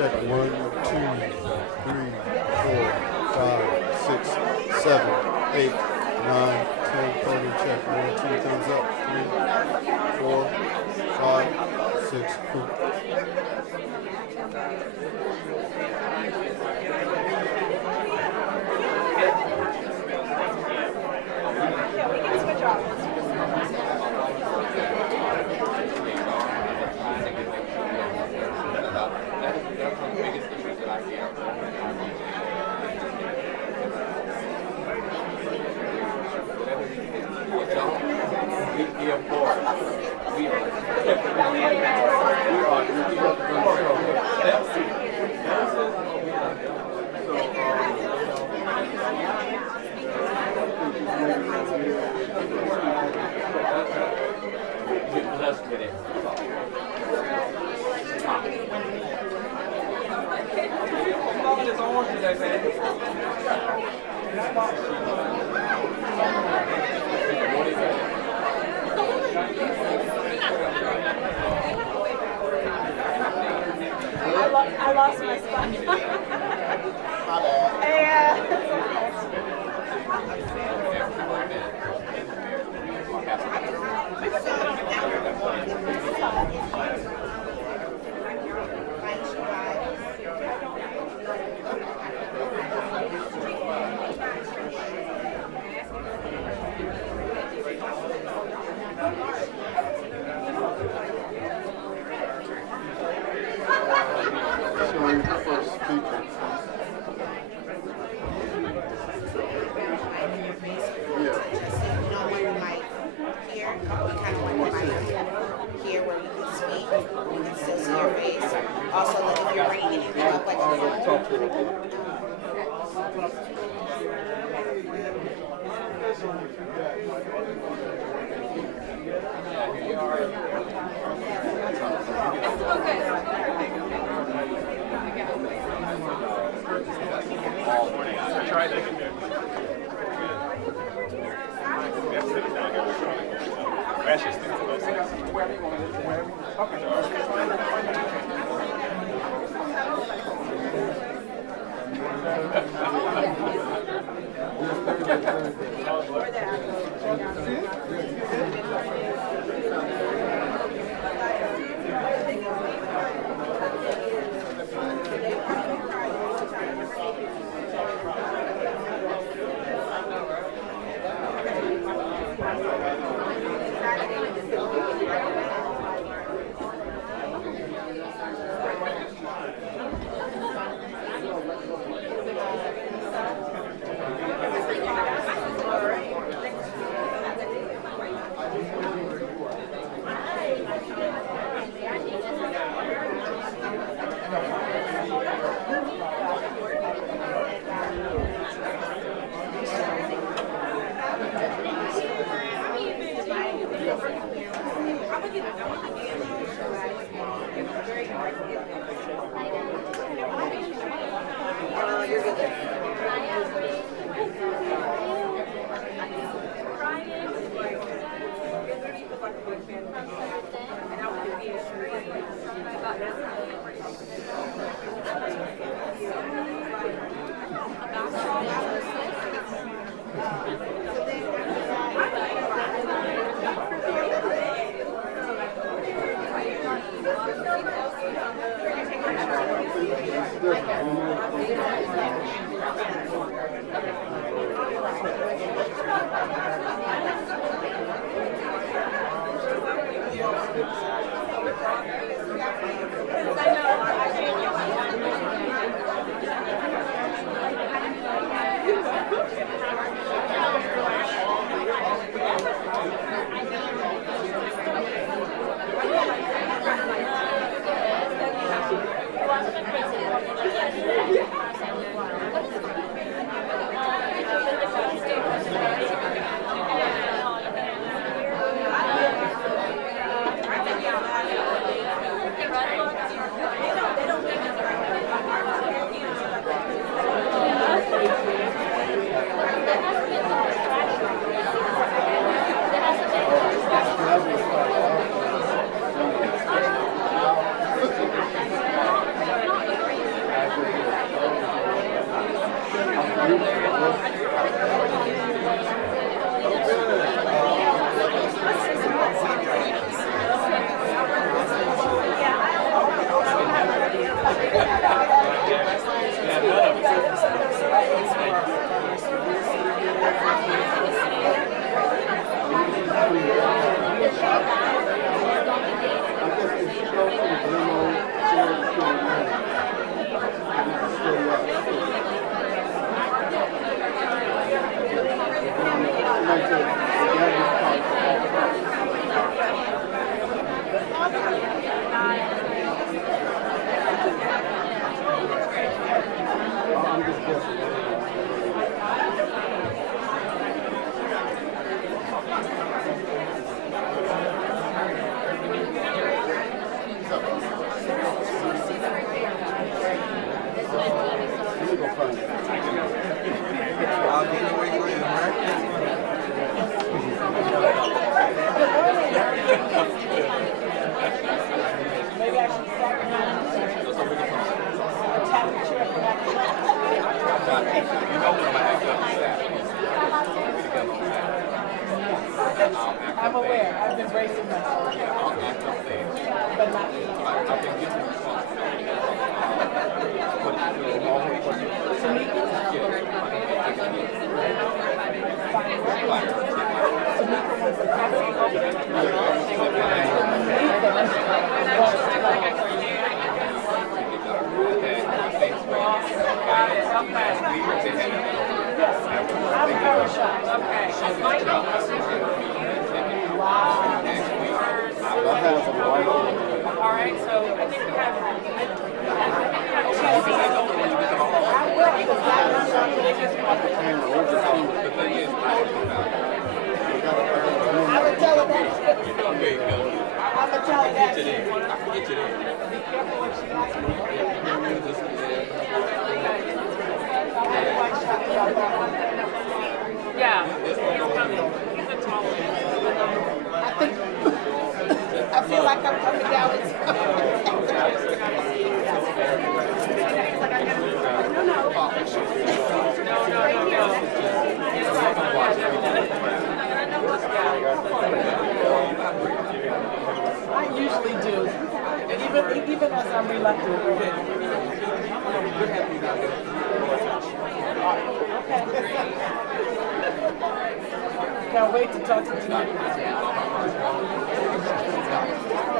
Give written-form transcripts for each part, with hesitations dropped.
check. 1, 2, 3, 4, 5, 6, 7, 8, 9, 10. Photo check. 1, 2, thumbs up. 3, 4, 5, 6. Cool. I lost my spot. Here where you can speak, you can still see your face. Also, look if you're bringing anything up like Right. I'm aware. I've been bracing myself. But not I'm very shocked. All right, so I think we have I'm a tell that. I'm a tell that. Be careful what you ask me. Yeah, he's a tall one. I feel like I'm coming down with I usually do. Even as I'm reluctant. Can't wait to talk to you.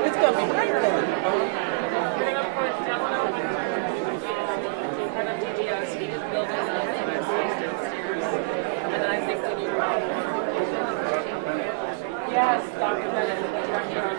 It's going to be great then. Yes, Dr. Bennett, the director of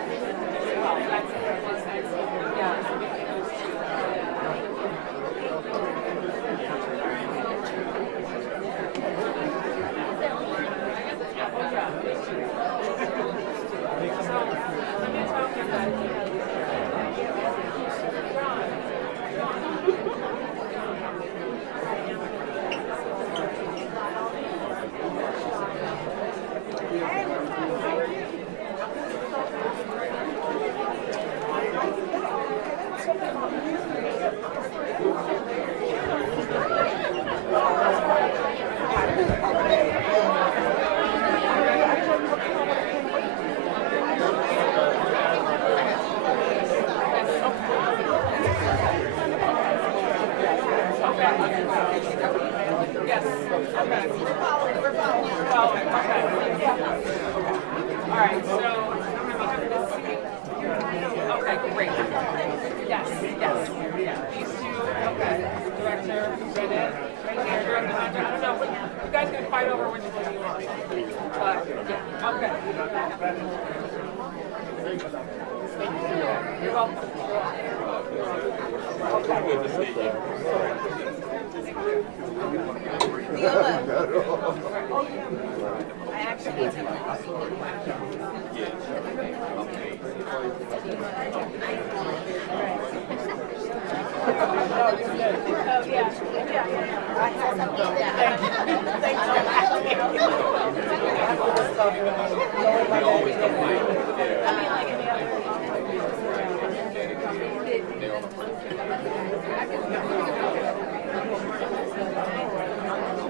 Yes. Okay. We're following. Okay. Yeah. All right. So okay, great. Yes. Yeah. These two. Okay. Director Bennett. Director of the Hunter. I don't know. You guys can fight over which one you want. But yeah. Okay. You're welcome. Okay. Good to see you. I actually need to I have something. Thank you.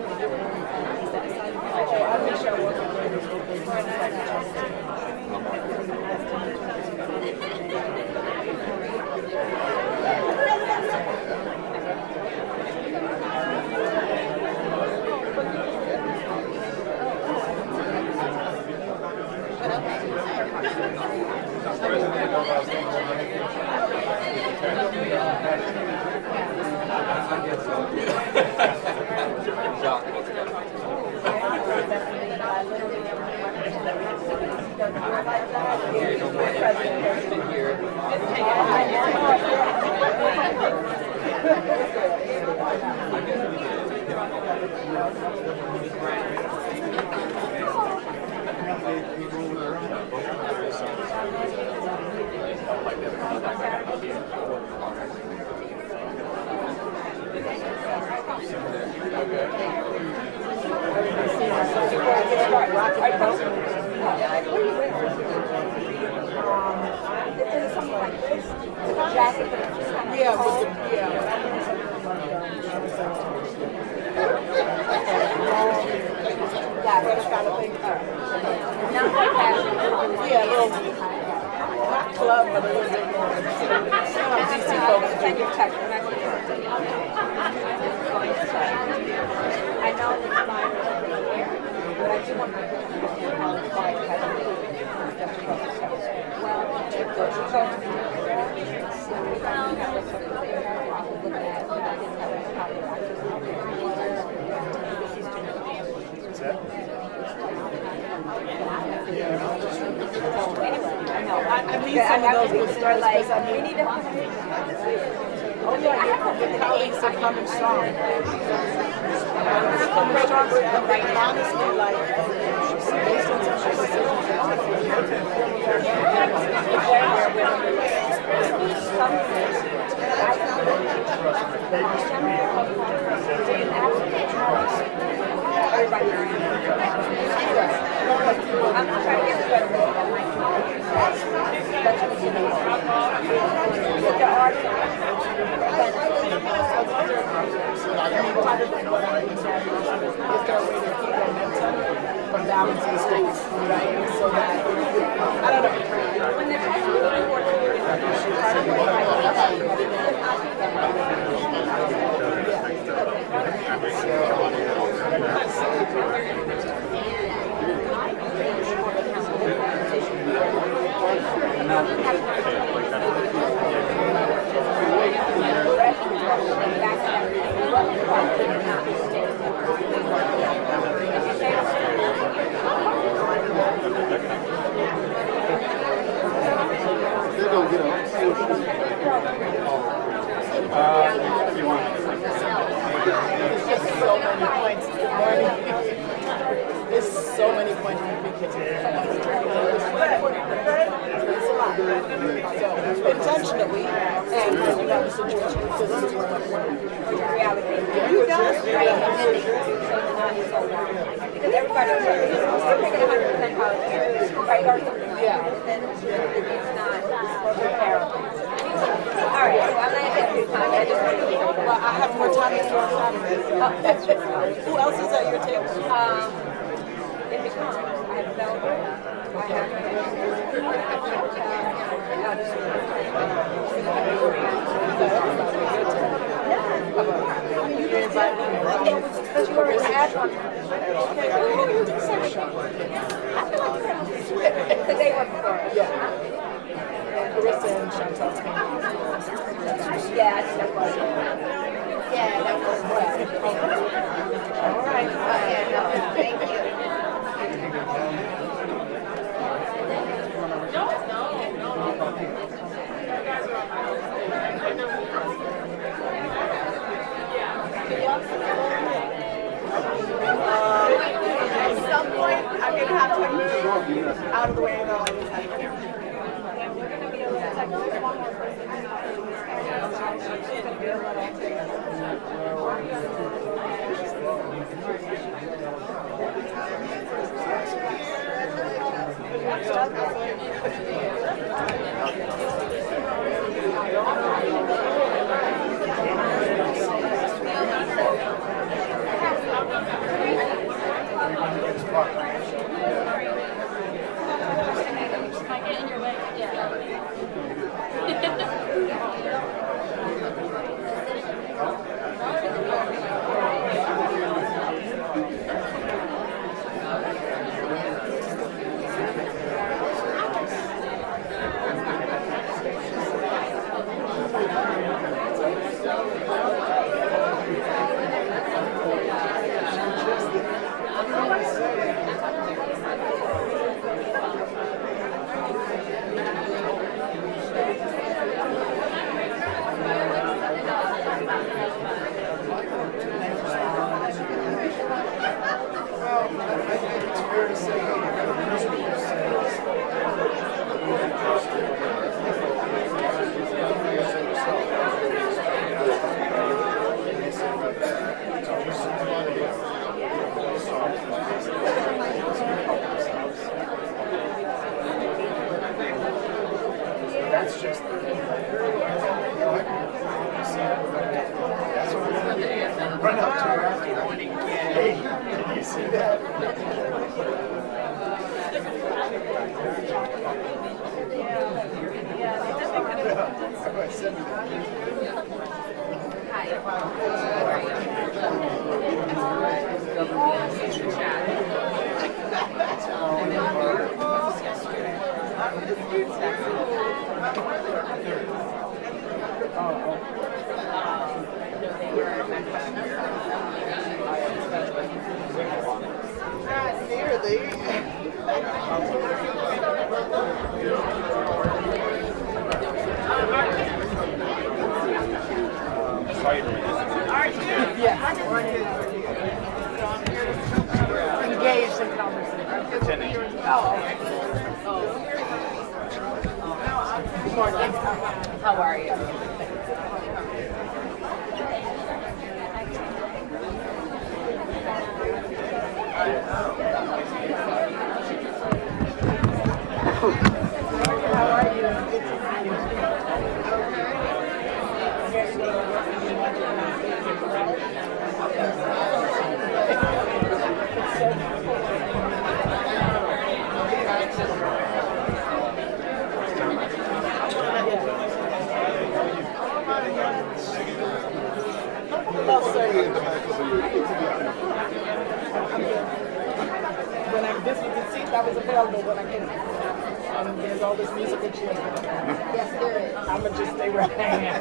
run up to her after that. Hey, did you see that? Engaged in conversation. Oh, okay. Good morning. How are you? How are you? This was the seat that was available when I came. There's all this musical cheering. Yes, there is. I'm going to just stay right here.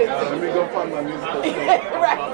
Let me go find my musical stuff. Right.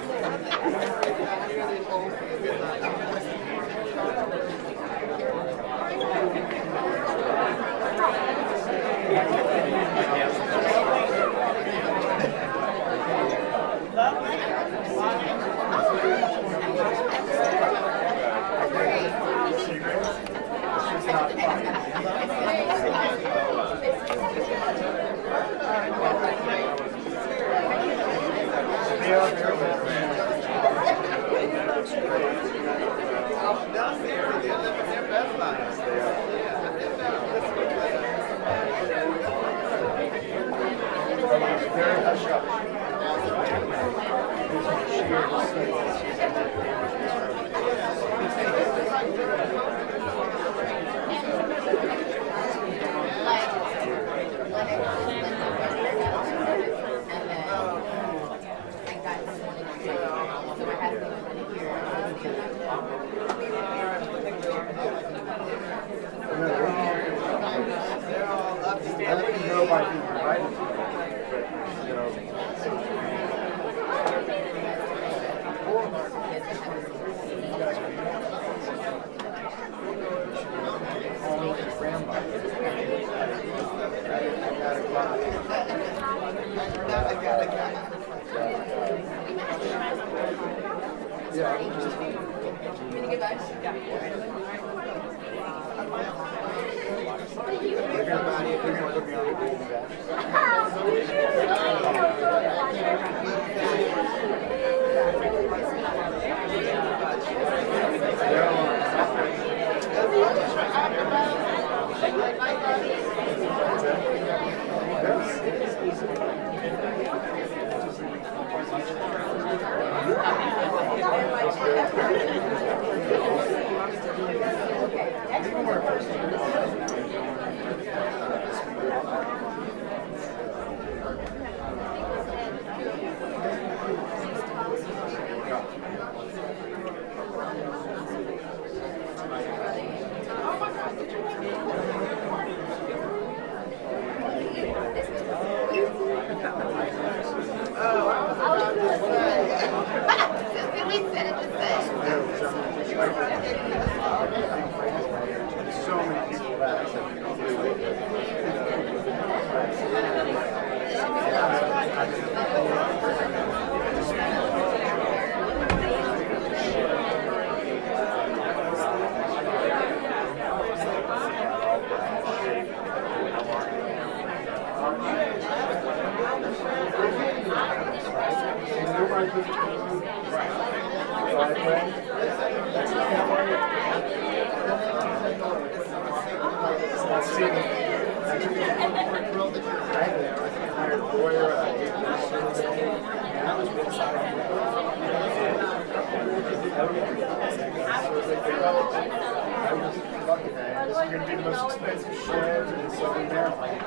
was lucky, man. You're going to be the most expensive shed in Southern Maryland.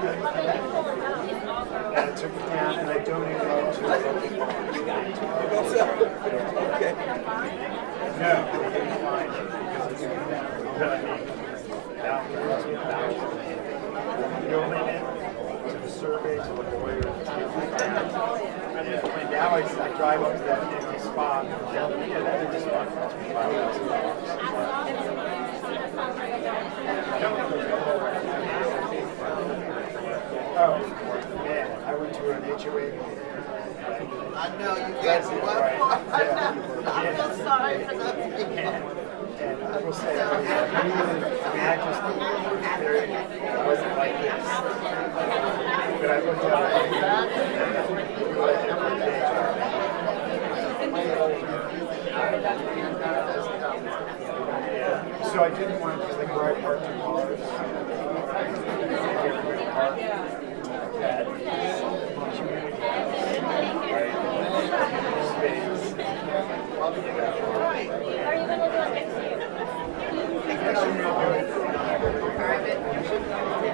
And I took it down and I donated it to a local farm. Okay. No, they didn't find it because it's down there. Building it to the survey to the lawyer. And now I drive up to that empty spot and tell them, yeah, that empty spot cost me $5,000. Oh, man, I went to an HOA meeting. I know you guys are one part. I feel sorry for those people. And I will say, I just it wasn't like this. But I looked at so I didn't want to, because like where I parked in cars,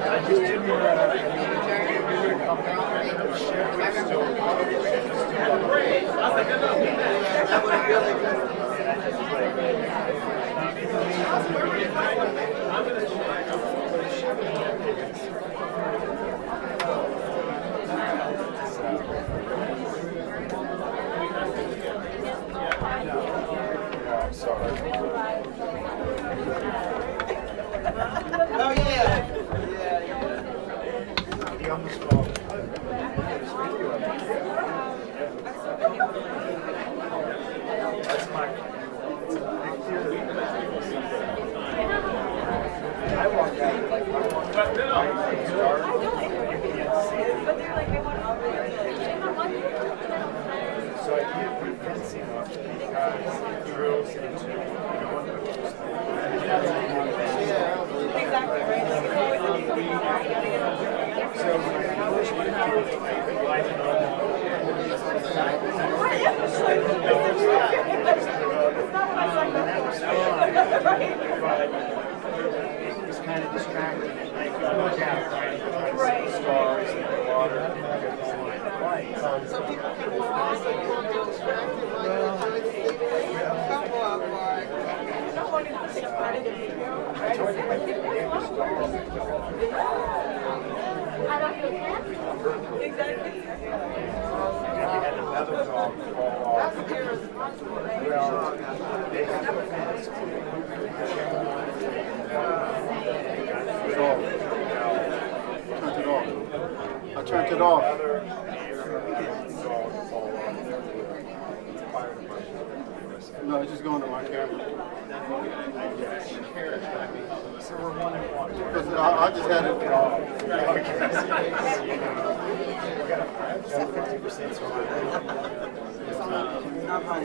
I just didn't want to come down there and the ship was still That was really good. I'm sorry. Oh, yeah. He almost fell. That's my big theater. I walked out like I walked out right at the start. You can't see it. So I can't put fencing up because it drills into one of those. So when I finished it, I was lighting on it was kind of distracting at night. You look out, right? The stars and the water and the line of lights. So people can also get distracted while you're doing sleeping. Come on, Mark. I told you my name was Dog. And we had another dog fall off. Well, they have a fence. Turned it off. I turned it off. Another dog fall off. No, it's just going to my camera. So we're 1-1. Because I just had it. It's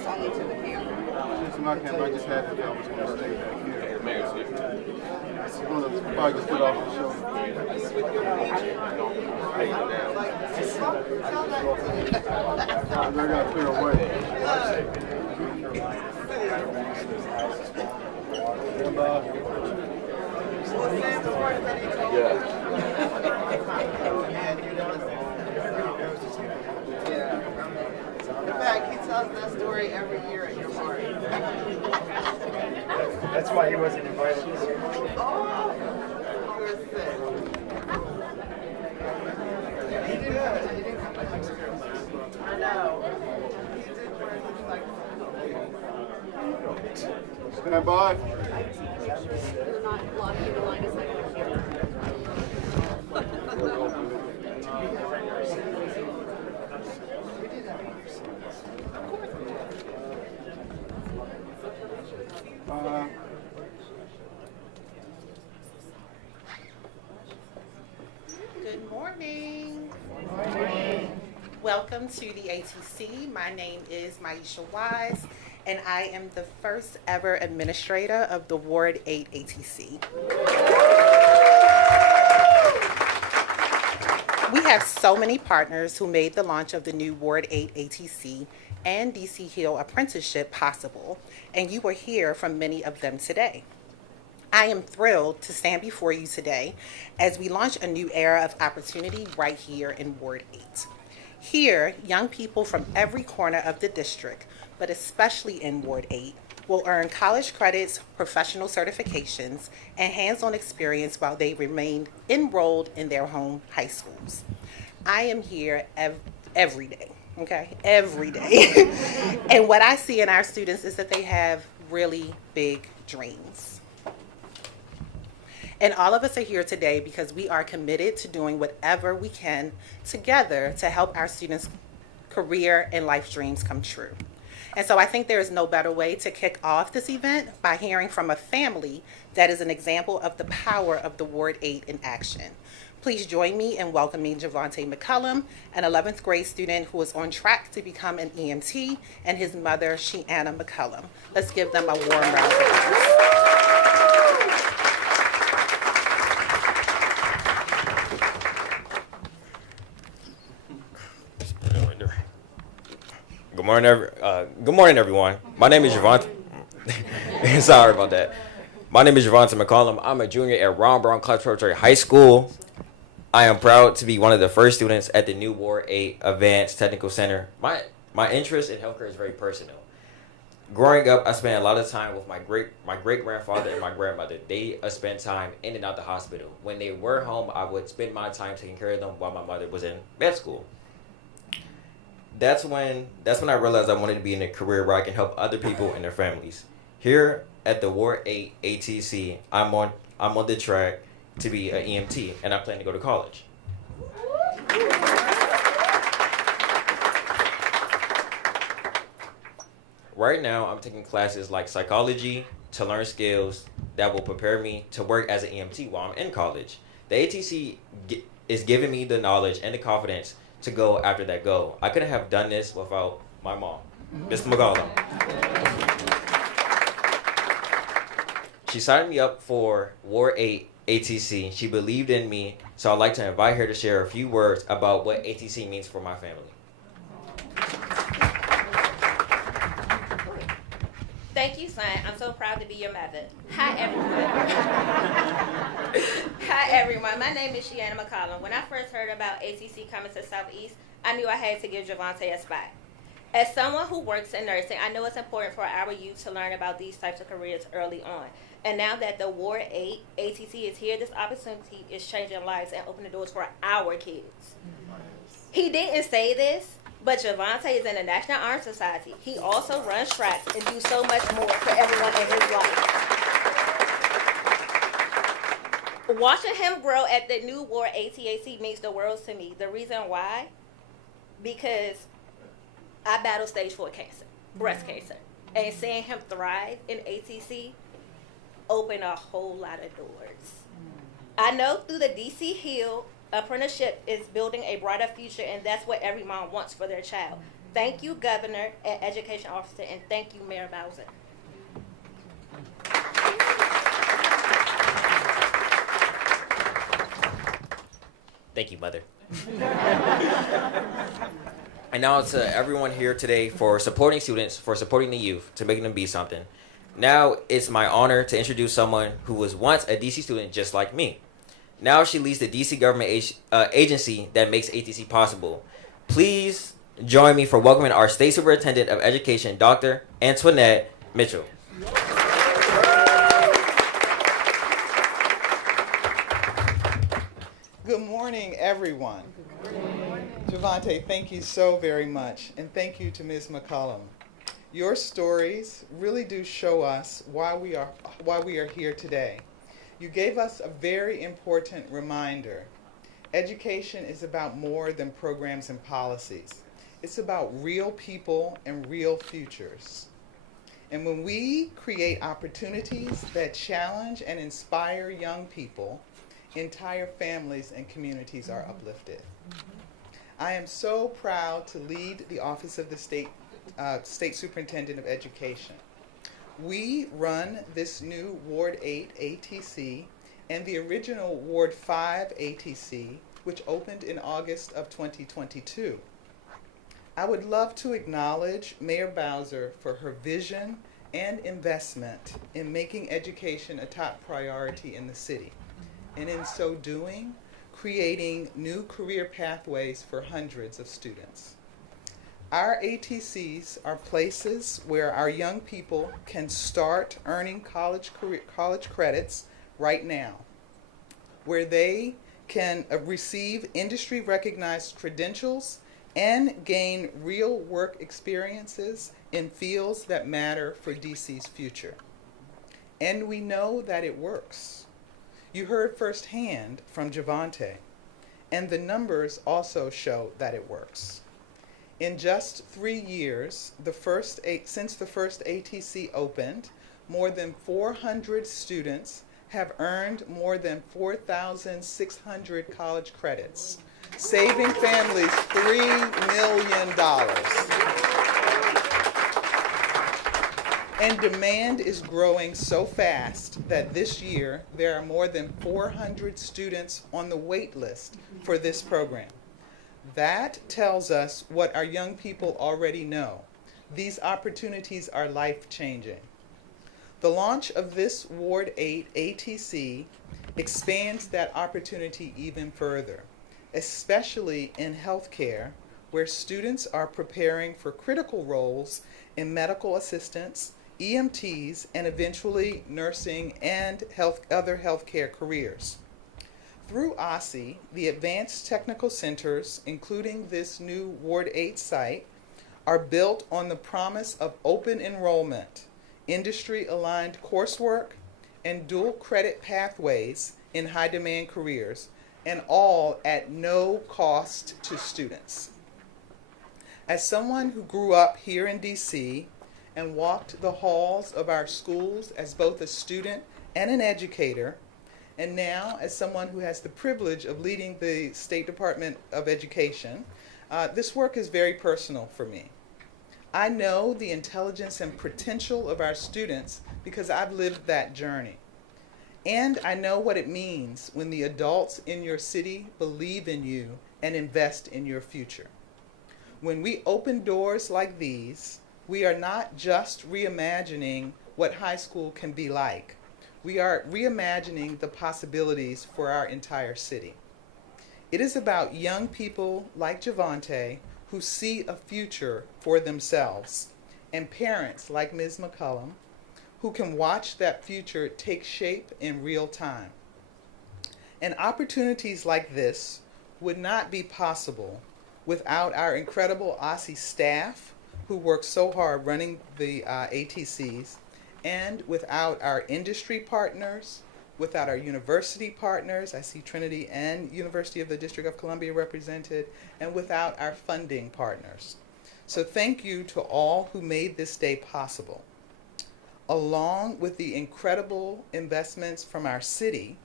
only to the camera. It's my camera. I just had it. I was going to stay back here. It's going to probably just get off the show. I got to clear away. In fact, he tells that story every year at your party. That's why he wasn't invited this year. Oh, you're sick. He didn't come to I know. He did where he was like, Stand by. You're not blocking the line of sight. Good morning. Good morning. Welcome to the ATC. My name is Maisha Wise, and I am the first ever administrator of the Ward 8 ATC. We have so many partners who made the launch of the new Ward 8 ATC and DC Hill Apprenticeship possible, and you will hear from many of them today. I am thrilled to stand before you today as we launch a new era of opportunity right here in Ward 8. Here, young people from every corner of the district, but especially in Ward 8, will earn college credits, professional certifications, and hands-on experience while they remain enrolled in their home high schools. I am here every day, okay? Every day. And what I see in our students is that they have really big dreams. And all of us are here today because we are committed to doing whatever we can together to help our students' career and life dreams come true. And so I think there is no better way to kick off this event by hearing from a family that is an example of the power of the Ward 8 in action. Please join me in welcoming Javante McCullum, an 11th grade student who is on track to become an EMT, and his mother, Sheanna McCullum. Let's give them a warm round of applause. Good morning, everyone. My name is Javante. Sorry about that. My name is Javante McCollum. I'm a junior at Ron Brown Clutch Preparatory High School. I am proud to be one of the first students at the new Ward 8 Advanced Technical Center. My interest in healthcare is very personal. Growing up, I spent a lot of time with my great grandfather and my grandmother. They spent time in and out the hospital. When they were home, I would spend my time taking care of them while my mother was in med school. That's when I realized I wanted to be in a career where I can help other people and their families. Here at the Ward 8 ATC, I'm on the track to be an EMT, and I plan to go to college. Right now, I'm taking classes like psychology to learn skills that will prepare me to work as an EMT while I'm in college. The ATC is giving me the knowledge and the confidence to go after that goal. I couldn't have done this without my mom, Ms. McCollum. She signed me up for Ward 8 ATC. She believed in me, so I'd like to invite her to share a few words about what ATC means for my family. Thank you, son. I'm so proud to be your mother. Hi, everyone. Hi, everyone. My name is Sheanna McCollum. When I first heard about ATC coming to Southeast, I knew I had to give Javante a spot. As someone who works in nursing, I know it's important for our youth to learn about these types of careers early on. And now that the Ward 8 ATC is here, this opportunity is changing lives and opening doors for our kids. He didn't say this, but Javante is in the National Honor Society. He also runs tracks and do so much more for everyone in his life. Watching him grow at the new Ward ATAC means the world to me. The reason why? Because I battled stage 4 cancer, breast cancer. And seeing him thrive in ATC opened a whole lot of doors. I know through the DC Hill Apprenticeship is building a brighter future, and that's what every mom wants for their child. Thank you, Governor and Education Officer, and thank you, Mayor Bowser. Thank you, Mother. And now to everyone here today for supporting students, for supporting the youth, to making them be something. Now it's my honor to introduce someone who was once a DC student just like me. Now she leads the DC government agency that makes ATC possible. Please join me for welcoming our State Superintendent of Education, Dr. Antoinette Mitchell. Good morning, everyone. Javante, thank you so very much. And thank you to Ms. McCollum. Your stories really do show us why we are here today. You gave us a very important reminder. Education is about more than programs and policies. It's about real people and real futures. And when we create opportunities that challenge and inspire young people, entire families and communities are uplifted. I am so proud to lead the Office of the State Superintendent of Education. We run this new Ward 8 ATC and the original Ward 5 ATC, which opened in August of 2022. I would love to acknowledge Mayor Bowser for her vision and investment in making education a top priority in the city, and in so doing, creating new career pathways for hundreds of students. Our ATCs are places where our young people can start earning college credits right now, where they can receive industry-recognized credentials and gain real work experiences in fields that matter for DC's future. And we know that it works. You heard firsthand from Javante, and the numbers also show that it works. In just 3 years, since the first ATC opened, more than 400 students have earned more than 4,600 college credits, saving families $3 million. And demand is growing so fast that this year there are more than 400 students on the wait list for this program. That tells us what our young people already know. These opportunities are life-changing. The launch of this Ward 8 ATC expands that opportunity even further, especially in healthcare, where students are preparing for critical roles in medical assistants, EMTs, and eventually nursing and other healthcare careers. Through OSSI, the Advanced Technical Centers, including this new Ward 8 site, are built on the promise of open enrollment, industry-aligned coursework, and dual credit pathways in high-demand careers, and all at no cost to students. As someone who grew up here in DC and walked the halls of our schools as both a student and an educator, and now as someone who has the privilege of leading the State Department of Education, this work is very personal for me. I know the intelligence and potential of our students because I've lived that journey. And I know what it means when the adults in your city believe in you and invest in your future. When we open doors like these, we are not just reimagining what high school can be like. We are reimagining the possibilities for our entire city. It is about young people like Javante who see a future for themselves, and parents like Ms. McCullum who can watch that future take shape in real time. And opportunities like this would not be possible without our incredible OSSI staff who work so hard running the ATCs, and without our industry partners, without our university partners, I see Trinity and University of the District of Columbia represented, and without our funding partners. So thank you to all who made this day possible. Along with the incredible investments from our city,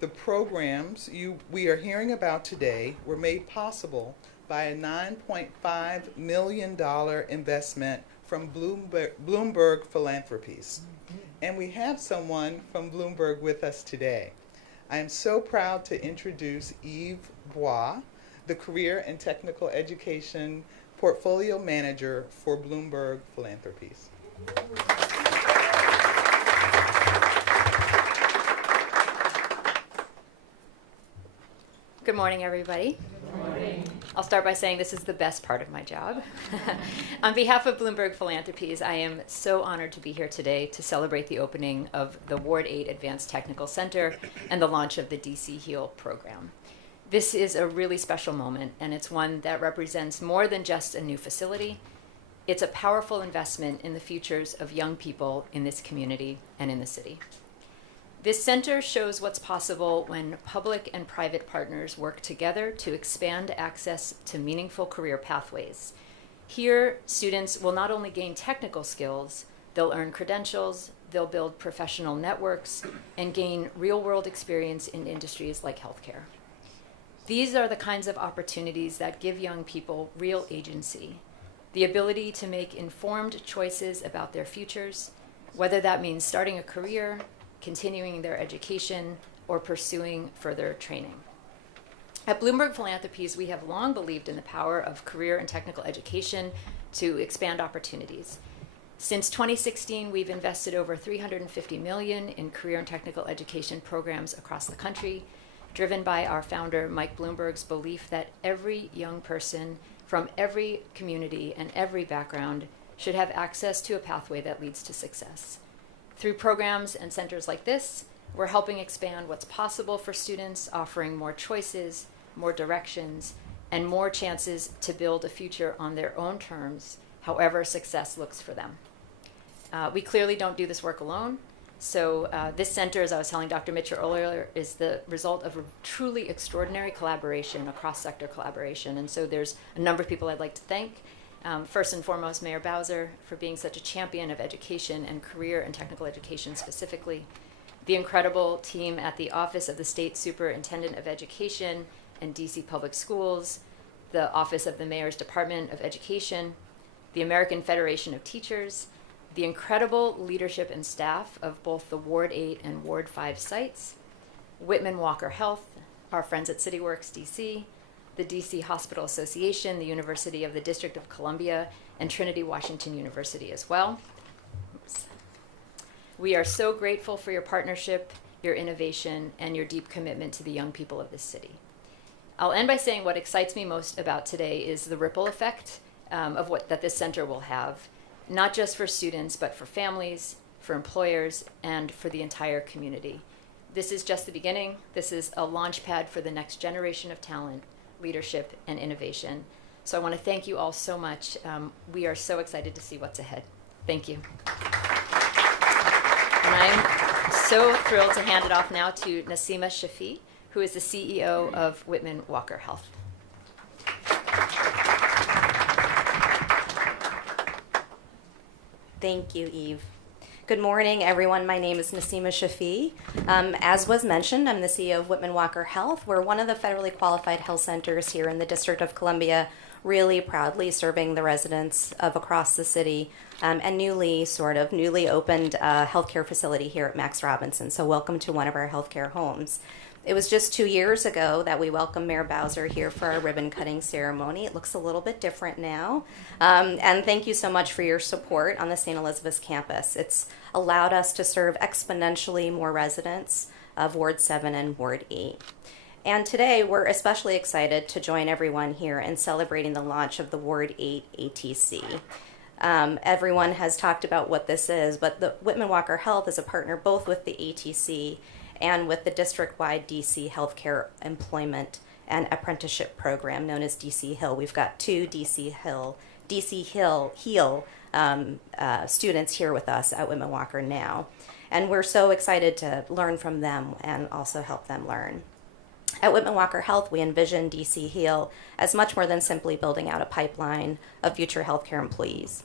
the programs we are hearing about today were made possible by a $9.5 million investment from Bloomberg Philanthropies. And we have someone from Bloomberg with us today. I am so proud to introduce Yves Bois, the Career and Technical Education Portfolio Manager for Bloomberg Philanthropies. Good morning, everybody. Good morning. I'll start by saying this is the best part of my job. On behalf of Bloomberg Philanthropies, I am so honored to be here today to celebrate the opening of the Ward 8 Advanced Technical Center and the launch of the DC HEAL program. This is a really special moment, and it's one that represents more than just a new facility. It's a powerful investment in the futures of young people in this community and in the city. This center shows what's possible when public and private partners work together to expand access to meaningful career pathways. Here, students will not only gain technical skills, they'll earn credentials, they'll build professional networks, and gain real-world experience in industries like healthcare. These are the kinds of opportunities that give young people real agency, the ability to make informed choices about their futures, whether that means starting a career, continuing their education, or pursuing further training. At Bloomberg Philanthropies, we have long believed in the power of career and technical education to expand opportunities. Since 2016, we've invested over $350 million in career and technical education programs across the country, driven by our founder, Mike Bloomberg's belief that every young person from every community and every background should have access to a pathway that leads to success. Through programs and centers like this, we're helping expand what's possible for students, offering more choices, more directions, and more chances to build a future on their own terms, however success looks for them. We clearly don't do this work alone. So this center, as I was telling Dr. Mitchell earlier, is the result of a truly extraordinary collaboration, a cross-sector collaboration. And so there's a number of people I'd like to thank. First and foremost, Mayor Bowser for being such a champion of education and career and technical education specifically. The incredible team at the Office of the State Superintendent of Education and DC Public Schools, the Office of the Mayor's Department of Education, the American Federation of Teachers, the incredible leadership and staff of both the Ward 8 and Ward 5 sites, Whitman Walker Health, our friends at CityWorks DC, the DC Hospital Association, the University of the District of Columbia, and Trinity Washington University as well. Oops. We are so grateful for your partnership, your innovation, and your deep commitment to the young people of this city. I'll end by saying what excites me most about today is the ripple effect of that this center will have, not just for students, but for families, for employers, and for the entire community. This is just the beginning. This is a launch pad for the next generation of talent, leadership, and innovation. So I want to thank you all so much. We are so excited to see what's ahead. Thank you. And I'm so thrilled to hand it off now to Naseema Shafi, who is the CEO of Whitman Walker Health. Thank you, Eve. Good morning, everyone. My name is Naseema Shafi. As was mentioned, I'm the CEO of Whitman Walker Health. We're one of the federally qualified health centers here in the District of Columbia, really proudly serving the residents of across the city, and newly opened healthcare facility here at Max Robinson. So welcome to one of our healthcare homes. It was just 2 years ago that we welcomed Mayor Bowser here for our ribbon cutting ceremony. It looks a little bit different now. And thank you so much for your support on the St. Elizabeth's campus. It's allowed us to serve exponentially more residents of Ward 7 and Ward 8. And today we're especially excited to join everyone here in celebrating the launch of the Ward 8 ATC. Everyone has talked about what this is, but the Whitman Walker Health is a partner both with the ATC and with the district-wide DC Healthcare Employment and Apprenticeship Program known as DC Hill. We've got two DC Heal students here with us at Whitman Walker now. And we're so excited to learn from them and also help them learn. At Whitman Walker Health, we envision DC Heal as much more than simply building out a pipeline of future healthcare employees.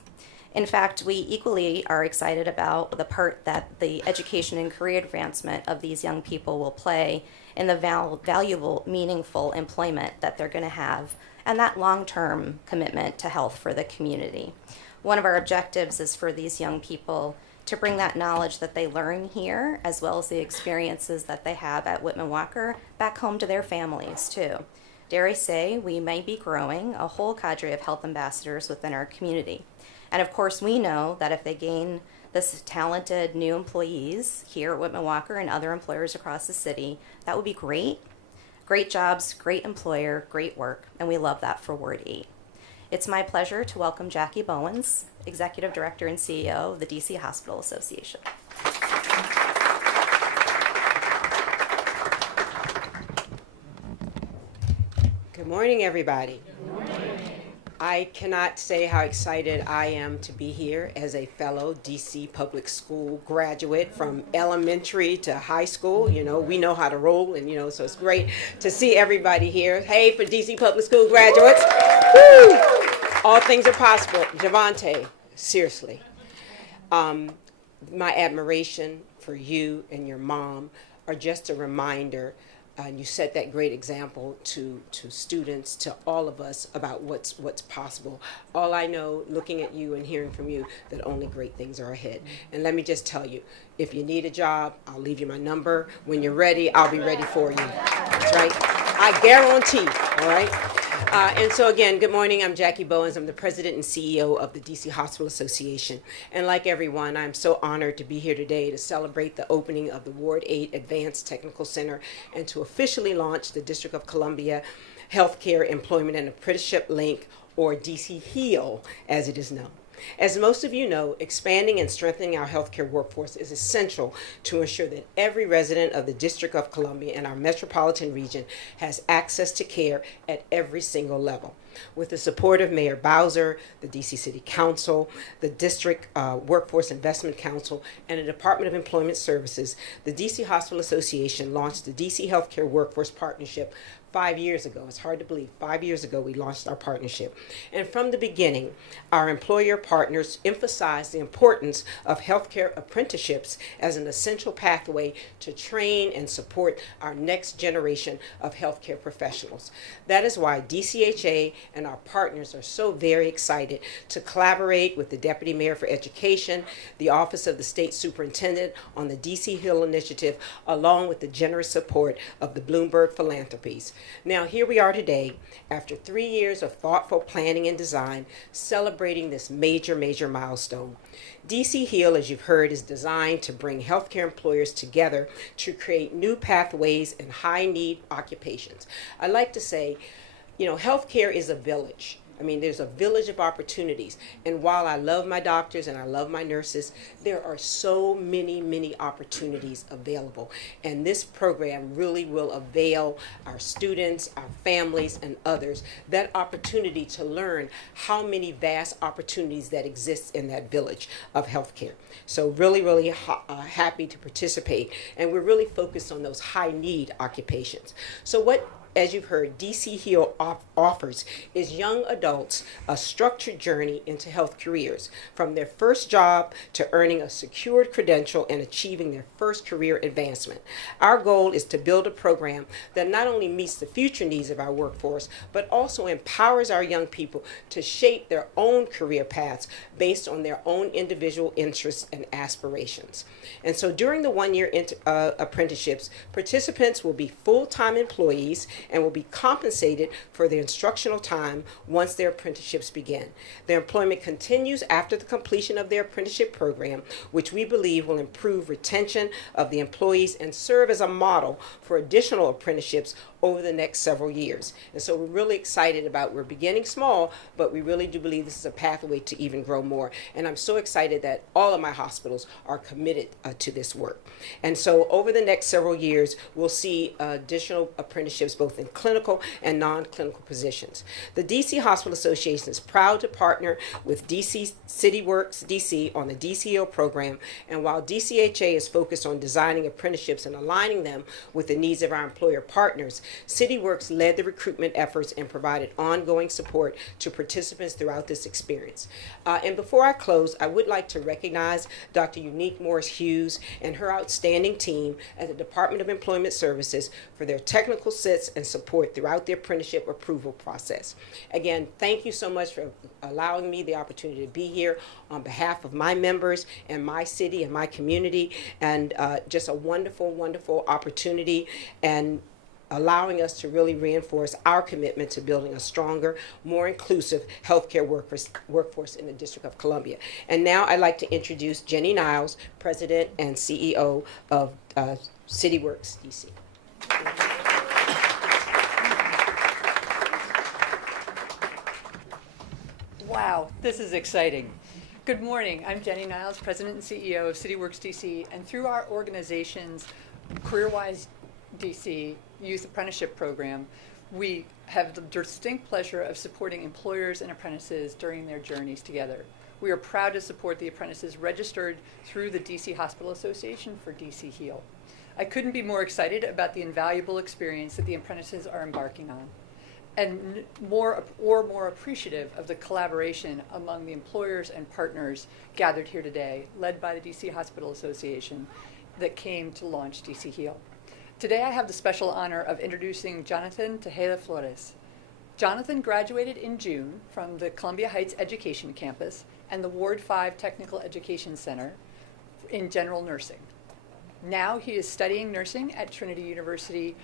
In fact, we equally are excited about the part that the education and career advancement of these young people will play in the valuable, meaningful employment that they're going to have and that long-term commitment to health for the community. One of our objectives is for these young people to bring that knowledge that they learn here, as well as the experiences that they have at Whitman Walker, back home to their families too. Dare I say, we may be growing a whole cadre of health ambassadors within our community. And of course, we know that if they gain this talented new employees here at Whitman Walker and other employers across the city, that would be great. Great jobs, great employer, great work, and we love that for Ward 8. It's my pleasure to welcome Jackie Bowens, Executive Director and CEO of the DC Hospital Association. Good morning, everybody. Good morning. I cannot say how excited I am to be here as a fellow DC public school graduate from elementary to high school. You know, we know how to roll, and so it's great to see everybody here. Hey, for DC public school graduates. Woo! All things are possible. Javante, seriously. My admiration for you and your mom are just a reminder. You set that great example to students, to all of us about what's possible. All I know, looking at you and hearing from you, that only great things are ahead. And let me just tell you, if you need a job, I'll leave you my number. When you're ready, I'll be ready for you. That's right. I guarantee, all right? And so again, good morning. I'm Jackie Bowens. I'm the president and CEO of the DC Hospital Association. And like everyone, I'm so honored to be here today to celebrate the opening of the Ward 8 Advanced Technical Center and to officially launch the District of Columbia Healthcare Employment and Apprenticeship Link, or DC HEAL as it is known. As most of you know, expanding and strengthening our healthcare workforce is essential to ensure that every resident of the District of Columbia and our metropolitan region has access to care at every single level. With the support of Mayor Bowser, the DC City Council, the District Workforce Investment Council, and the Department of Employment Services, the DC Hospital Association launched the DC Healthcare Workforce Partnership 5 years ago. It's hard to believe. 5 years ago, we launched our partnership. And from the beginning, our employer partners emphasized the importance of healthcare apprenticeships as an essential pathway to train and support our next generation of healthcare professionals. That is why DCHA and our partners are so very excited to collaborate with the Deputy Mayor for Education, the Office of the State Superintendent on the DC Hill Initiative, along with the generous support of the Bloomberg Philanthropies. Now, here we are today, after 3 years of thoughtful planning and design, celebrating this major milestone. DC HEAL, as you've heard, is designed to bring healthcare employers together to create new pathways in high-need occupations. I like to say, healthcare is a village. I mean, there's a village of opportunities. And while I love my doctors and I love my nurses, there are so many opportunities available. And this program really will avail our students, our families, and others that opportunity to learn how many vast opportunities that exist in that village of healthcare. So really happy to participate. And we're really focused on those high need occupations. So what, as you've heard, DC HEAL offers is young adults a structured journey into health careers, from their first job to earning a secured credential and achieving their first career advancement. Our goal is to build a program that not only meets the future needs of our workforce, but also empowers our young people to shape their own career paths based on their own individual interests and aspirations. And so during the one-year apprenticeships, participants will be full-time employees and will be compensated for their instructional time once their apprenticeships begin. Their employment continues after the completion of their apprenticeship program, which we believe will improve retention of the employees and serve as a model for additional apprenticeships over the next several years. And so we're really excited about, we're beginning small, but we really do believe this is a pathway to even grow more. And I'm so excited that all of my hospitals are committed to this work. And so over the next several years, we'll see additional apprenticeships both in clinical and non-clinical positions. The DC Hospital Association is proud to partner with DC CityWorks DC on the DCO program. And while DCHA is focused on designing apprenticeships and aligning them with the needs of our employer partners, CityWorks led the recruitment efforts and provided ongoing support to participants throughout this experience. And before I close, I would like to recognize Dr. Unique Morris-Hughes and her outstanding team at the Department of Employment Services for their technical sets and support throughout the apprenticeship approval process. Again, thank you so much for allowing me the opportunity to be here on behalf of my members and my city and my community, and just a wonderful opportunity, and allowing us to really reinforce our commitment to building a stronger, more inclusive healthcare workforce in the District of Columbia. And now I'd like to introduce Jenny Niles, President and CEO of CityWorks DC. Wow, this is exciting. Good morning. I'm Jenny Niles, President and CEO of CityWorks DC, and through our organization's CareerWise DC Youth Apprenticeship Program, we have the distinct pleasure of supporting employers and apprentices during their journeys together. We are proud to support the apprentices registered through the DC Hospital Association for DC HEAL. I couldn't be more excited about the invaluable experience that the apprentices are embarking on, and more appreciative of the collaboration among the employers and partners gathered here today, led by the DC Hospital Association, that came to launch DC HEAL. Today I have the special honor of introducing Jonathan Tejeda Flores. Jonathan graduated in June from the Columbia Heights Education Campus and the Ward 5 Technical Education Center in general nursing. Now he is studying nursing at Trinity University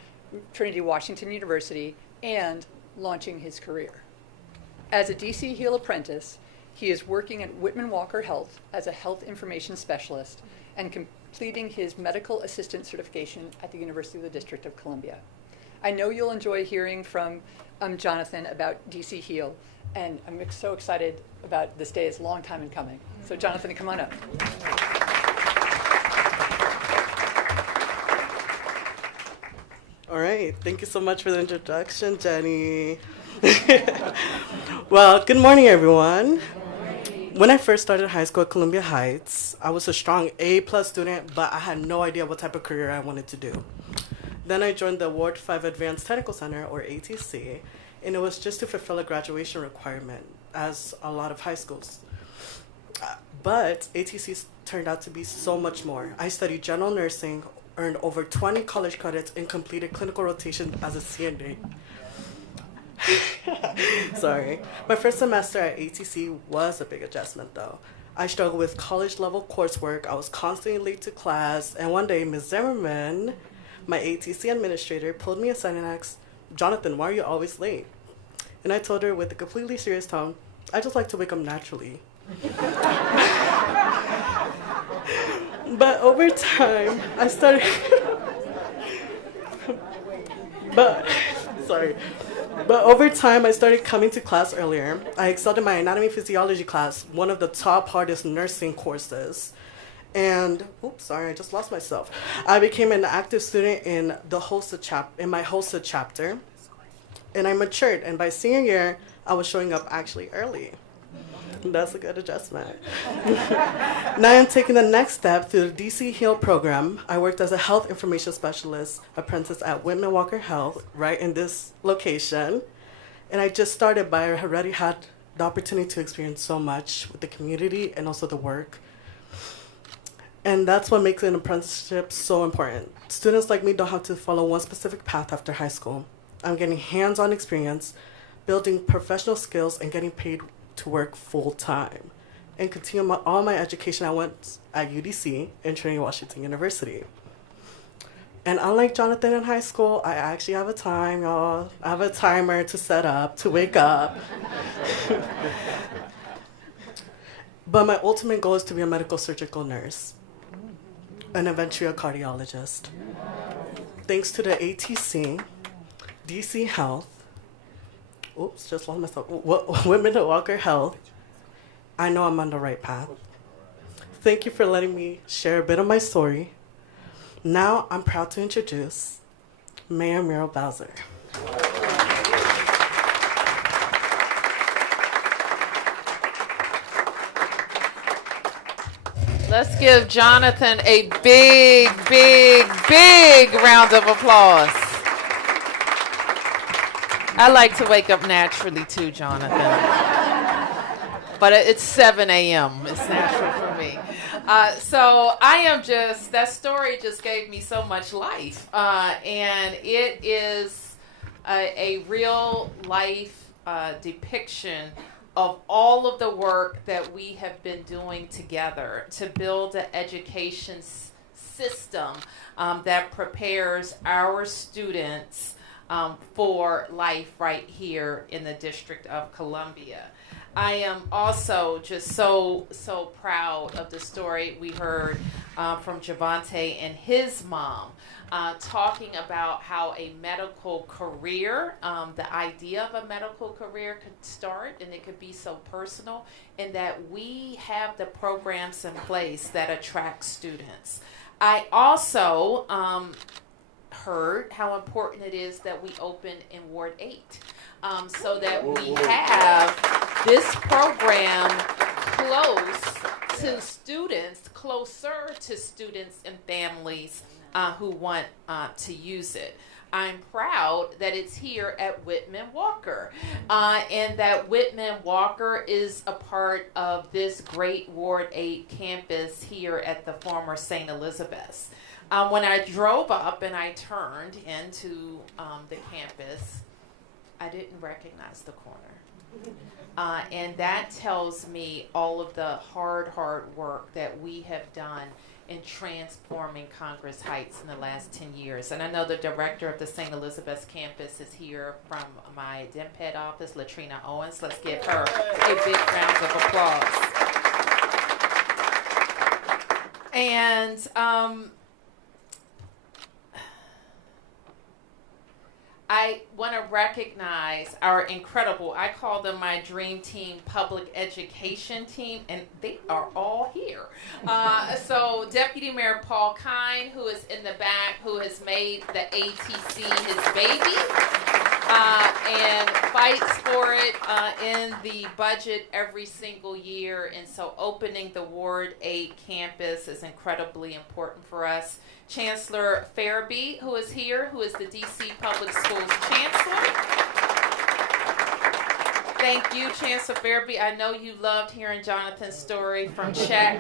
Trinity Washington University, and launching his career. As a DC Heal apprentice, he is working at Whitman Walker Health as a health information specialist and completing his medical assistant certification at the University of the District of Columbia. I know you'll enjoy hearing from Jonathan about DC Heal, and I'm so excited about this day. It's a long time in coming. So Jonathan, come on up. All right, thank you so much for the introduction, Jenny. Well, good morning, everyone. When I first started high school at Columbia Heights, I was a strong A+ student, but I had no idea what type of career I wanted to do. Then I joined the Ward 5 Advanced Technical Center, or ATC, and it was just to fulfill a graduation requirement, as a lot of high schools. But ATC turned out to be so much more. I studied general nursing, earned over 20 college credits, and completed clinical rotation as a CNA. Sorry. My first semester at ATC was a big adjustment, though. I struggled with college-level coursework. I was constantly late to class, and one day, Ms. Zimmerman, my ATC administrator, pulled me aside and asked, "Jonathan, why are you always late?" And I told her with a completely serious tone, "I just like to wake up naturally." But over time, I started... But over time, I started coming to class earlier. I excelled in my anatomy physiology class, one of the top hardest nursing courses. And, I just lost myself. I became an active student in my HOSA chapter. And I matured, and by senior year, I was showing up actually early. That's a good adjustment. Now I'm taking the next step through the DC Heal program. I worked as a health information specialist apprentice at Whitman Walker Health, right in this location. And I just started, but I already had the opportunity to experience so much with the community and also the work. And that's what makes an apprenticeship so important. Students like me don't have to follow one specific path after high school. I'm getting hands-on experience, building professional skills, and getting paid to work full-time and continue all my education I went at UDC and Trinity Washington University. And unlike Jonathan in high school, I actually have a time, y'all. I have a timer to set up, to wake up. But my ultimate goal is to be a medical surgical nurse and eventually a cardiologist. Thanks to the ATC, DC Health, just lost myself. Whitman Walker Health, I know I'm on the right path. Thank you for letting me share a bit of my story. Now I'm proud to introduce Mayor Muriel Bowser. Let's give Jonathan a big, big, big round of applause. I like to wake up naturally too, Jonathan. But it's 7 a.m. It's natural for me. So I am that story just gave me so much life. And it is a real life depiction of all of the work that we have been doing together to build an education system that prepares our students for life right here in the District of Columbia. I am also just so proud of the story we heard from Javante and his mom, talking about how a medical career, the idea of a medical career could start, and it could be so personal, and that we have the programs in place that attract students. I also heard how important it is that we open in Ward 8, so that we have this program closer to students and families who want to use it. I'm proud that it's here at Whitman Walker, and that Whitman Walker is a part of this great Ward 8 campus here at the former St. Elizabeth's. When I drove up and I turned into the campus, I didn't recognize the corner. And that tells me all of the hard work that we have done in transforming Congress Heights in the last 10 years. And I know the director of the St. Elizabeth's campus is here from my DMPED office, Latrina Owens. Let's give her a big round of applause. And I want to recognize our incredible, I call them my dream team, public education team, and they are all here. So Deputy Mayor Paul Kine, who is in the back, who has made the ATC his baby, and fights for it in the budget every single year. And so opening the Ward 8 campus is incredibly important for us. Chancellor Farabee, who is here, who is the DC Public Schools Chancellor. Thank you, Chancellor Farabee. I know you loved hearing Jonathan's story from Czech,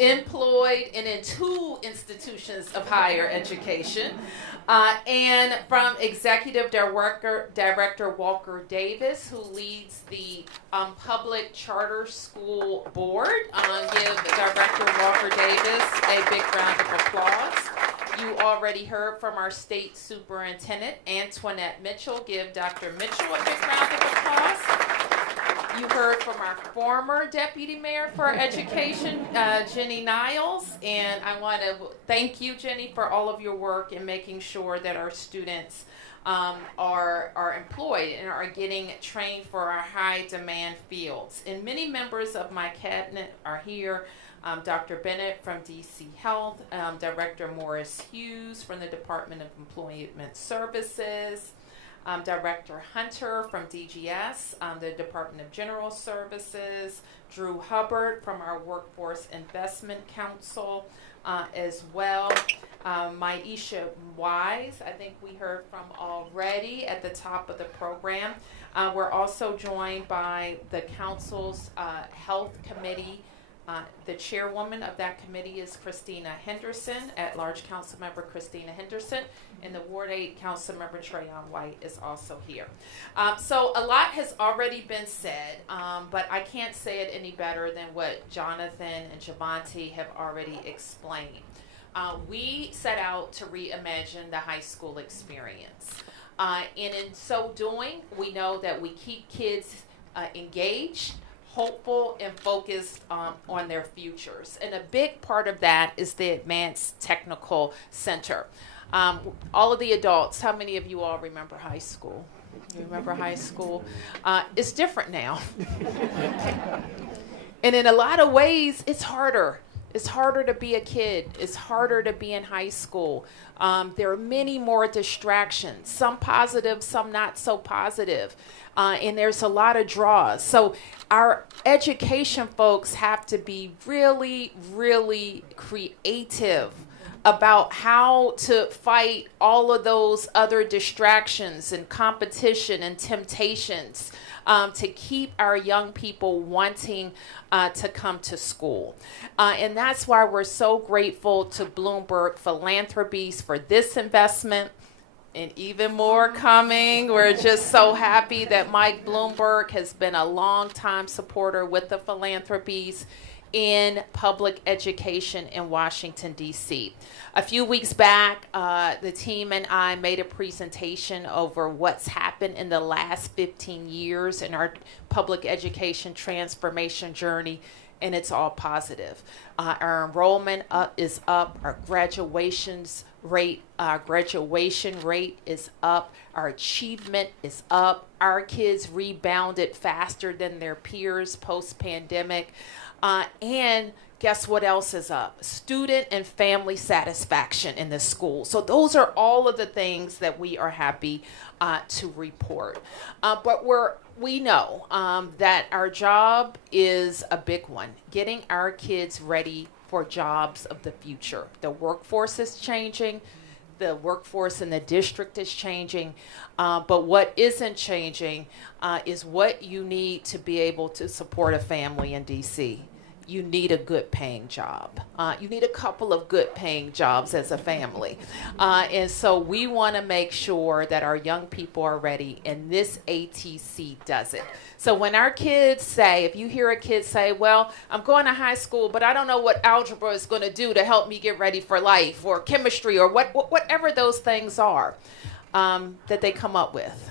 employed and in 2 institutions of higher education. And from Executive Director Walker Davis, who leads the Public Charter School Board. Give Director Walker Davis a big round of applause. You already heard from our State Superintendent, Antoinette Mitchell. Give Dr. Mitchell a big round of applause. You heard from our former Deputy Mayor for Education, Jenny Niles, and I want to thank you, Jenny, for all of your work in making sure that our students are employed and are getting trained for our high demand fields. And many members of my cabinet are here. Dr. Bennett from DC Health, Director Morris Hughes from the Department of Employment Services, Director Hunter from DGS, the Department of General Services, Drew Hubbard from our Workforce Investment Council as well. Maisha Wise, I think we heard from already at the top of the program. We're also joined by the Council's Health Committee. The chairwoman of that committee is Christina Henderson, at-large council member Christina Henderson, and the Ward 8 council member Trayon White is also here. So a lot has already been said, but I can't say it any better than what Jonathan and Javante have already explained. We set out to reimagine the high school experience. And in so doing, we know that we keep kids engaged, hopeful, and focused on their futures. And a big part of that is the Advanced Technical Center. All of the adults, how many of you all remember high school? You remember high school? It's different now. And in a lot of ways, it's harder. It's harder to be a kid. It's harder to be in high school. There are many more distractions, some positive, some not so positive. And there's a lot of draws. So our education folks have to be really, really creative about how to fight all of those other distractions and competition and temptations to keep our young people wanting to come to school. And that's why we're so grateful to Bloomberg Philanthropies for this investment. And even more coming. We're just so happy that Mike Bloomberg has been a longtime supporter with the philanthropies in public education in Washington, D.C. A few weeks back, the team and I made a presentation over what's happened in the last 15 years in our public education transformation journey, and it's all positive. Our enrollment is up, our graduation rate is up, our achievement is up, our kids rebounded faster than their peers post-pandemic, and guess what else is up? Student and family satisfaction in the school. So those are all of the things that we are happy to report. But we know that our job is a big one, getting our kids ready for jobs of the future. The workforce is changing. The workforce in the district is changing. But what isn't changing is what you need to be able to support a family in DC. you need a good paying job. You need a couple of good paying jobs as a family. And so we want to make sure that our young people are ready, and this ATC does it. So when our kids say, if you hear a kid say, well, I'm going to high school, but I don't know what algebra is going to do to help me get ready for life, or chemistry, or whatever those things are that they come up with.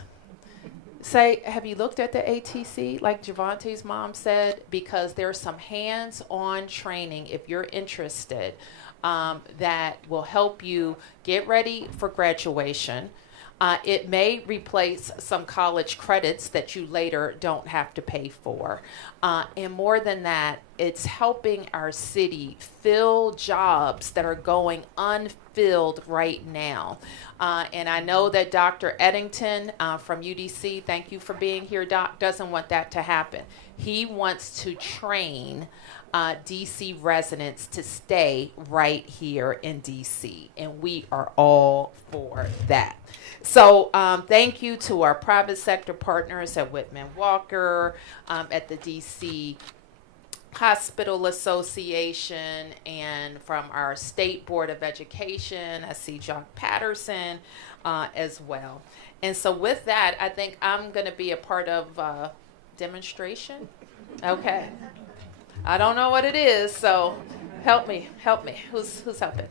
Say, have you looked at the ATC, like Javante's mom said? Because there's some hands-on training, if you're interested, that will help you get ready for graduation. It may replace some college credits that you later don't have to pay for. And more than that, it's helping our city fill jobs that are going unfilled right now. And I know that Dr. Eddington from UDC, thank you for being here, Doc, doesn't want that to happen. He wants to train DC residents to stay right here in DC, and we are all for that. So thank you to our private sector partners at Whitman Walker, at the DC Hospital Association, and from our State Board of Education. I see Jock Patterson as well. And so with that, I think I'm going to be a part of demonstration. Okay. I don't know what it is, so help me. Who's helping?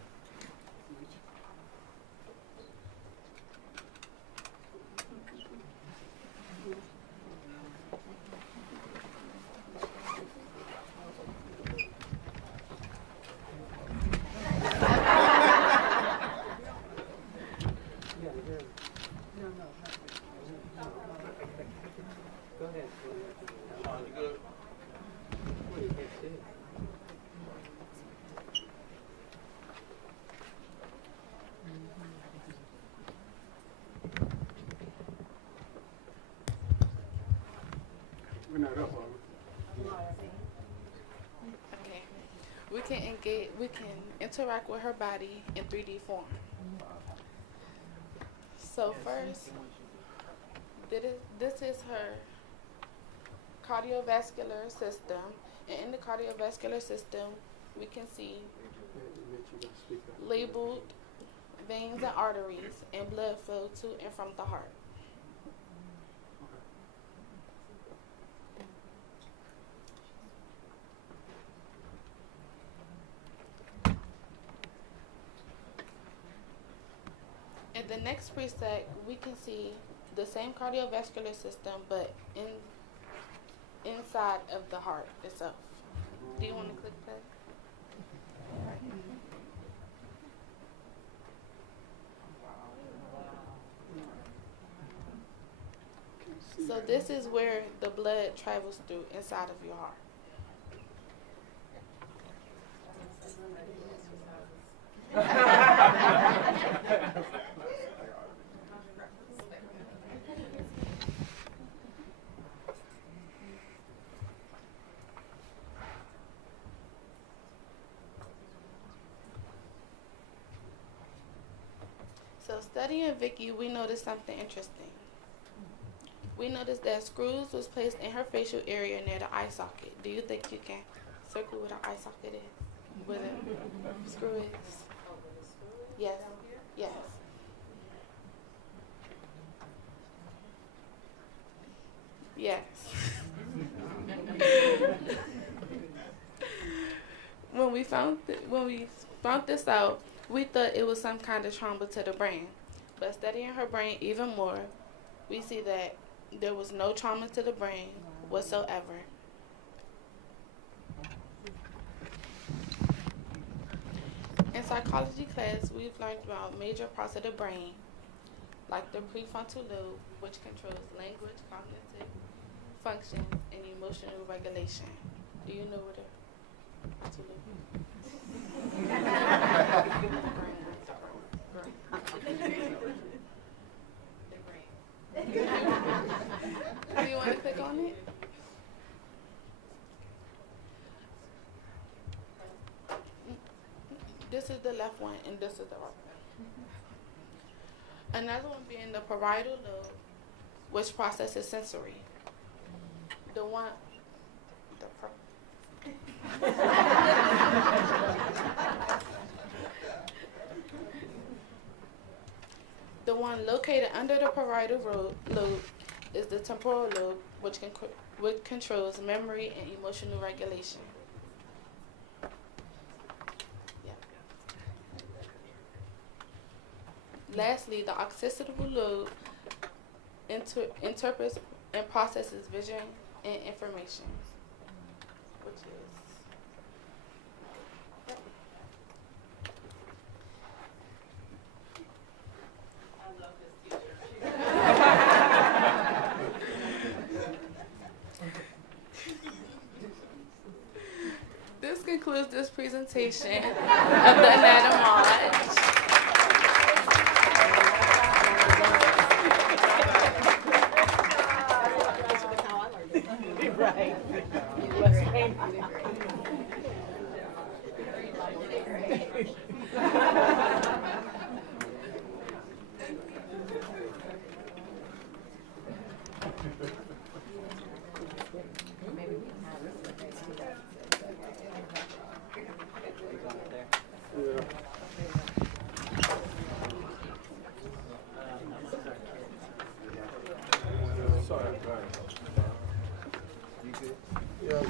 Okay. We can interact with her body in 3D form. So first, this is her cardiovascular system, and in the cardiovascular system, we can see labeled veins and arteries and blood flow to and from the heart. In the next preset, we can see the same cardiovascular system, but inside of the heart itself. Do you want to click play? So this is where the blood travels through inside of your heart. So studying Vicky, we noticed something interesting. We noticed that screws was placed in her facial area near the eye socket. Do you think you can circle where the eye socket is? Where the screw is? Yes. Yes. Yes. When we found this out, we thought it was some kind of trauma to the brain. But studying her brain even more, we see that there was no trauma to the brain whatsoever. In psychology class, we've learned about major parts of the brain, like the prefrontal lobe, which controls language, cognitive functions, and emotional regulation. Do you know what the frontal lobe Do you want to click on it? This is the left one, and this is the right one. Another one being the parietal lobe, which processes sensory. The The one located under the parietal lobe is the temporal lobe, which controls memory and emotional regulation. Yeah. Lastly, the occipital lobe interprets and processes vision and information, which is This concludes this presentation of the Anatomage. Right. Sorry, you good? Yeah.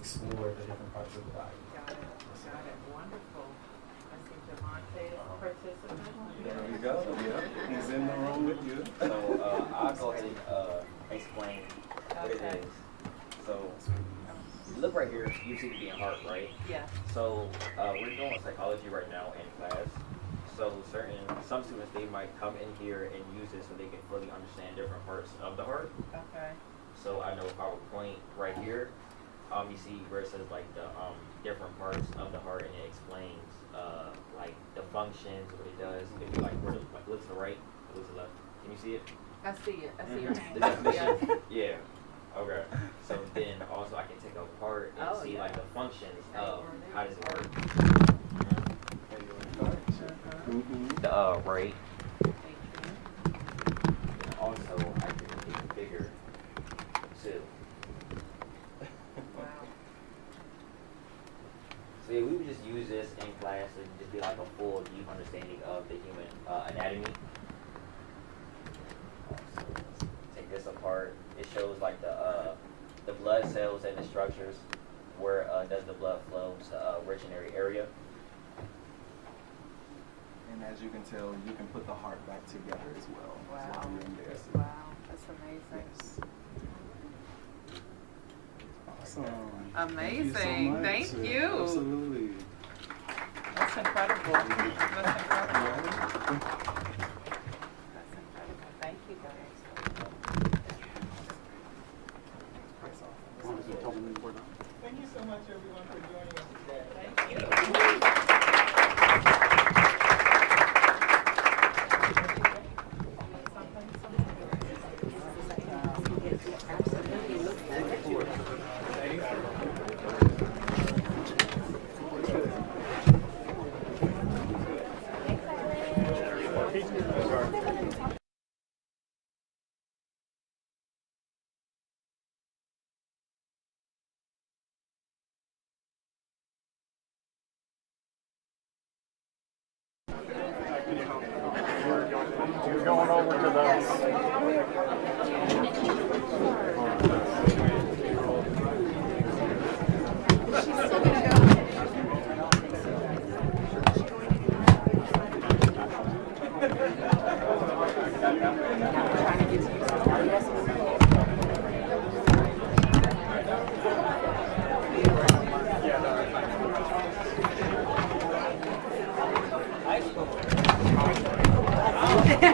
explore the different parts of the body. Got it. Wonderful. I see Javante is a participant. There we go. Yeah, he's in the room with you. So I'll go ahead and explain what it is. So look right here, you see the heart, right? Yeah. So we're doing psychology right now in class. So some students, they might come in here and use it so they can fully understand different parts of the heart. Okay. So I know if I would point right here, you see where it says like the different parts of the heart, and it explains like the functions, what it does. It could be like where like look to the right, look to the left. Can you see it? I see it. I see your hand. The definition. Yeah. Okay. So then also I can take apart and see like the functions of how does it work. The right. And also I can make it bigger too. So yeah, we would just use this in class and just be like a full deep understanding of the human anatomy. So take this apart. It shows like the blood cells and the structures. Where does the blood flow to urinary area? And as you can tell, you can put the heart back together as well. Wow. So Wow. That's amazing. awesome. Amazing. Thank Thank you. Absolutely. That's incredible. That's incredible. That's incredible. Thank you guys. Thank you so much, everyone, for joining us today. Thank you. He's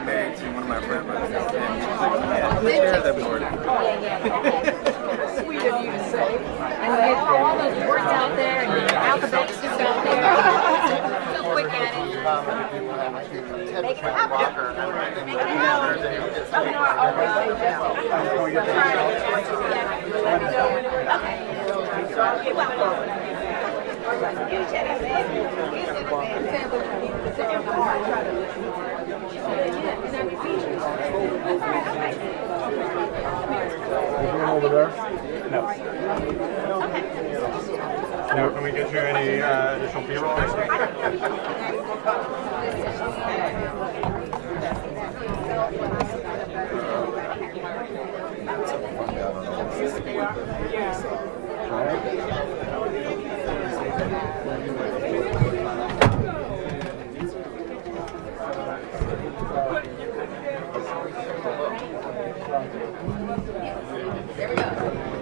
married to one of my friend brothers. And she's like, yeah, let's share that board. Sweet of you to say. And you get all those words out there and the alphabets just out there. So quick at it. Make it Over there? No. No, can we get you any additional B-roll? There we go.